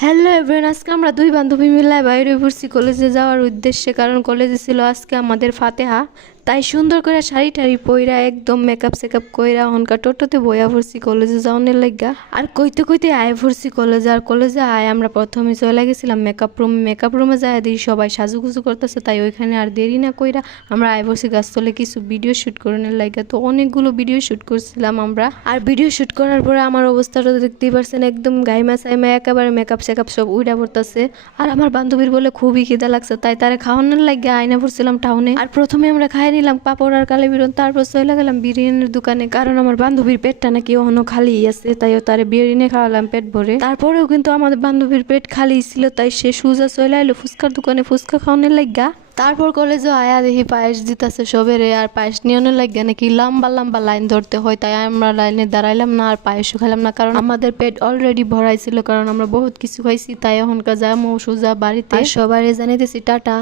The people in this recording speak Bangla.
হ্যালো এভরিওয়ান, আজকে আমরা দুই বান্ধবী মিলে বাইরে পড়ছি কলেজে যাওয়ার উদ্দেশ্যে। কারণ কলেজে ছিল আজকে আমাদের ফাতেহা, তাই সুন্দর করে শাড়ি টাড়ি পইরা একদম মেকআপ সেকআপ কইরা হনকা টোটোতে বইয়া পড়ছি কলেজে যাওয়ার লাগা। আর কইতে কইতে আয় পড়ছি কলেজে। আর কলেজে আয় আমরা প্রথমে চলে গেছিলাম মেকআপ রুমে যায় দিই সবাই সাজুগুজু করতেছে, তাই ওইখানে আর দেরি না কইরা আমরা আয় পড়ছি গাছতলে কিছু ভিডিও শ্যুট করানোর লাগা। তো অনেকগুলো ভিডিও শ্যুট করছিলাম আমরা। আর ভিডিও শ্যুট করার পরে আমার অবস্থাটা দেখতেই পারছেন, একদম গাইমা সাইমা একেবারে মেকআপ সেকআপ সব উইড়া পড়তেছে। আর আমার বান্ধবীর বলে খুবই খিদা লাগছে, তাই তারে খাওয়ানোর লাগে আয়না পড়ছিলাম টাউনে। আর প্রথমে আমরা খাই নিলাম পাপড় আর কালে বিরন, তারপর চলে গেলাম বিরিয়ানির দোকানে। কারণ আমার বান্ধবীর পেটটা নাকি এখনো খালি আছে, তাই তারে বিরিয়ানি খাওয়ালাম পেট ভরে। তারপরেও কিন্তু আমাদের বান্ধবীর পেট খালি ছিল, তাই সে সুজা চলে এলো ফুচকার দোকানে ফুচকা খাওয়ানোর লাগা। তারপর কলেজে আয়া দেখি পায়েস দিতেছে সবেরে। আর পায়েস নিয়ে লাগে নাকি লম্বা লম্বা লাইন ধরতে হয়, তাই আমরা লাইনে দাঁড়াইলাম না আর পায়েসও খেলাম না, কারণ আমাদের পেট অলরেডি ভরাই ছিল, কারণ আমরা বহুত কিছু খাইছি। তাই এখনকার যাবো সোজা বাড়িতে। সবারই জানাইতেছি টাটা।